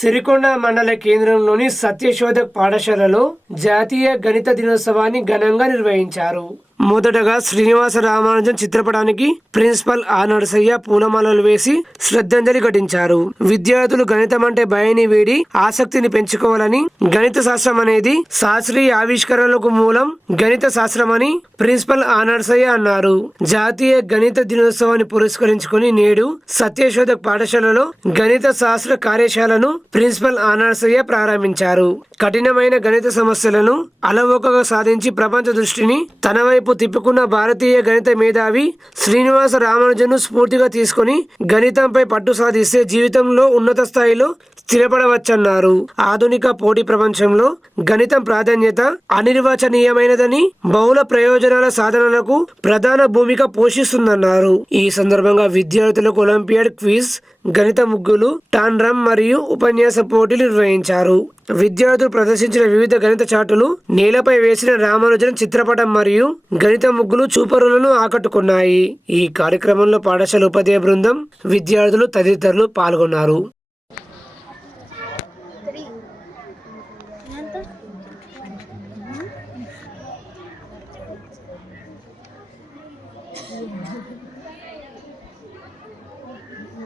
సిరికొండ మండల కేంద్రంలోని సత్యశోధక్ పాఠశాలలో జాతీయ గణిత దినోత్సవాన్ని ఘనంగా నిర్వహించారు. మొదటగా శ్రీనివాస రామానుజన్ చిత్రపటానికి ప్రిన్సిపల్ ఆ నరసయ్య పూలమాలలు వేసి శ్రద్ధాంజలి ఘటించారు. విద్యార్థులు గణితం అంటే భయాన్ని వేడి ఆసక్తిని పెంచుకోవాలని గణిత శాస్త్రం అనేది శాస్త్రీయ ఆవిష్కరణలకు మూలం గణిత శాస్త్రం అని ప్రిన్సిపల్ ఆ నరసయ్య అన్నారు. జాతీయ గణిత దినోత్సవాన్ని పురస్కరించుకుని నేడు సత్యశోధక్ పాఠశాలలో గణిత శాస్త్ర కార్యశాలను ప్రిన్సిపల్ ఆ నరసయ్య ప్రారంభించారు. కఠినమైన గణిత సమస్యలను అలవోకగా సాధించి ప్రపంచ దృష్టిని తన వైపు తిప్పుకున్న భారతీయ గణిత మేధావి శ్రీనివాస రామానుజను స్ఫూర్తిగా తీసుకొని గణితంపై పట్టు సాధిస్తే జీవితంలో ఉన్నత స్థాయిలో స్థిరపడవచ్చన్నారు. ఆధునిక పోటీ ప్రపంచంలో గణితం ప్రాధాన్యత అనిర్వచనీయమైనదని బహుళ ప్రయోజనాల సాధనలకు ప్రధాన భూమిక పోషిస్తుందన్నారు. ఈ సందర్భంగా విద్యార్థులకు ఒలింపియాడ్ క్విజ్ గణిత ముగ్గులు టాన్రమ్ మరియు ఉపన్యాస పోటీలు నిర్వహించారు. విద్యార్థులు ప్రదర్శించిన వివిధ గణిత చాటులు నేలపై వేసిన రామానుజన్ చిత్రపటం మరియు గణిత ముగ్గులు చూపరులను ఆకట్టుకున్నాయి. ఈ కార్యక్రమంలో పాఠశాల ఉపాధ్యాయ బృందం విద్యార్థులు తదితరులు పాల్గొన్నారు.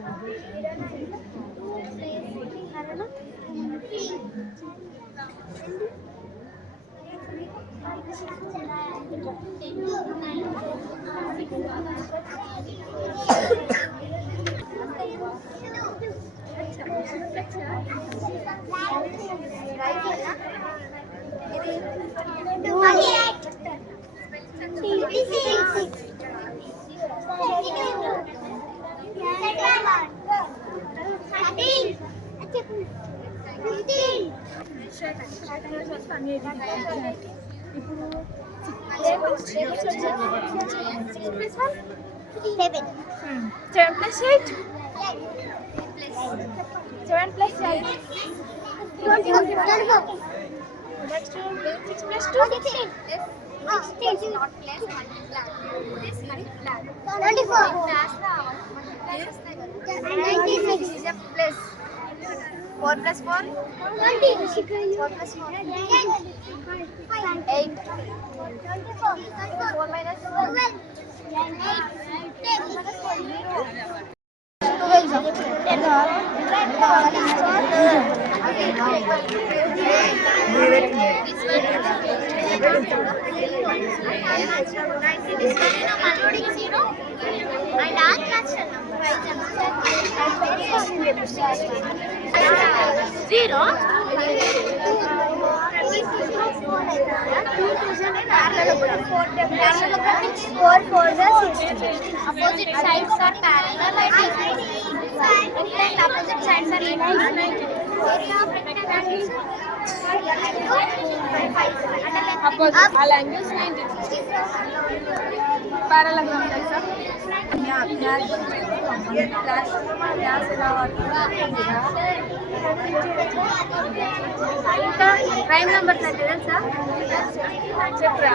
Twenty-eight. 7. 7 plus 8? 7 plus 8. 7 plus 8. Next two, six plus two. Sixteen. Sixteen. Not less. Twenty-four. Nineteen. Six plus. 4 plus 4? 4 plus 4? 8. 4 minus 4? zero. Four fours are sixty. Opposite sides are parallel and equal. And opposite sides are equal. Area of rectangle is opposite. All angles ninety. Parallelogram. Prime number sir తెలుసా చెప్పరా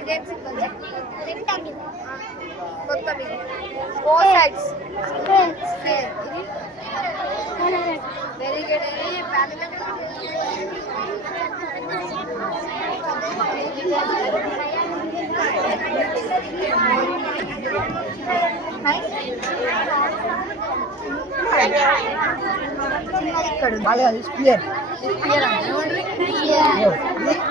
Rectangle. Rectangle. Rectangle. Four sides. Square. Square. Very good. Any parallel? ఇక్కడ sphere sphere అంటే sphere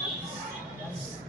Christ.